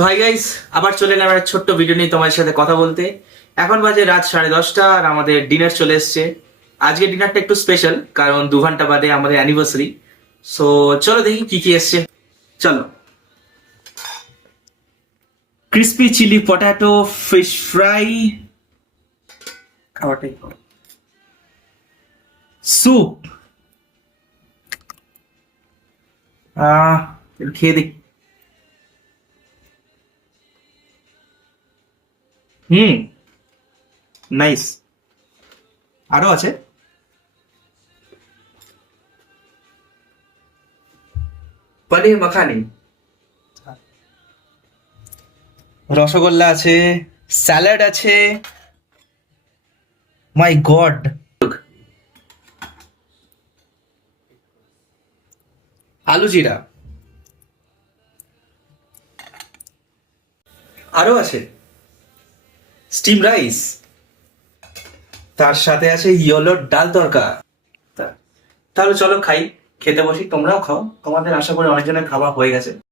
তো hi guys, আবার চলে গেলাম একটা ছোট্ট ভিডিও নিয়ে তোমার সাথে কথা বলতে। এখন বাজে রাত 10:30 আর আমাদের ডিনার চলে এসছে। আজকে ডিনারটা একটু স্পেশাল, কারণ 2 ঘন্টা বাদে আমাদের অ্যানিভার্সারি। সো চলো দেখি কি কি এসছে। চলো, crispy chilli potato fish fry, খাওয়াটাই স্যুপ। একটু খেয়ে দেখি। Hmm, nice. আরো আছে, পনির মাখানি, রসগোল্লা আছে, স্যালাড আছে। মাই গড, আলু জিরা, আরো আছে স্টিম রাইস, তার সাথে আছে ইয়েলো ডাল তড়কা। তাহলে চলো খাই, খেতে বসি। তোমরাও খাও, তোমাদের আশা করি অনেকজনের খাওয়া হয়ে গেছে।